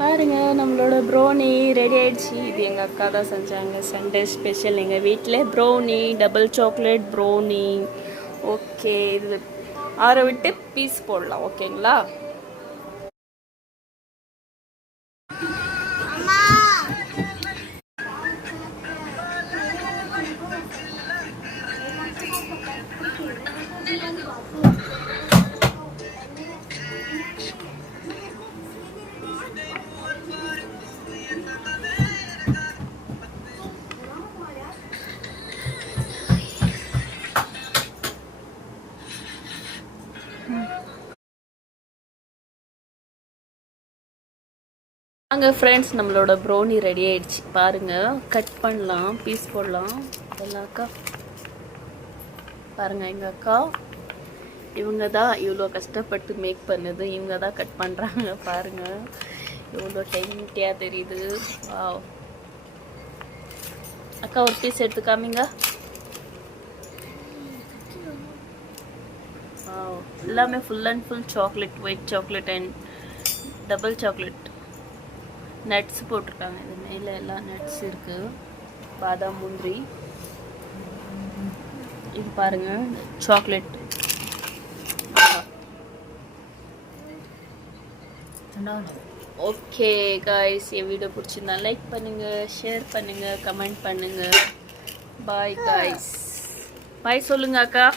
பாருங்க நம்மளோட brownie ready ஆயிடுச்சு. இது எங்கள் அக்கா தான் செஞ்சாங்க. சண்டே ஸ்பெஷல் எங்கள் வீட்டில் brownie, double chocolate brownie. Okay, இது ஆற விட்டு பீஸ் போடலாம். ஓகேங்களா? வாங்க ஃப்ரெண்ட்ஸ், நம்மளோட ப்ரௌனி ரெடி ஆயிடுச்சு. பாருங்கள், கட் பண்ணலாம், பீஸ் போடலாம். எல்லாம் அக்கா பாருங்கள், எங்கள் அக்கா இவங்க தான் இவ்வளோ கஷ்டப்பட்டு மேக் பண்ணுது. இவங்க தான் கட் பண்ணுறாங்க. பாருங்கள், எவ்வளோ டென்ட்டியாக தெரியுது. வாவ். அக்கா ஒரு பீஸ் எடுத்து காமிங்க. வாவ், எல்லாமே full and full chocolate, white chocolate and double chocolate. Nuts போட்டிருக்காங்க. இது மேலே எல்லாம் நட்ஸ் இருக்குது, பாதாம், முந்திரி. இது பாருங்கள், சாக்லேட். ஓகே காய்ஸ், என் வீடியோ பிடிச்சிருந்தா லைக் பண்ணுங்கள், ஷேர் பண்ணுங்கள், கமெண்ட் பண்ணுங்கள். Bye guys. பாய் சொல்லுங்க அக்கா.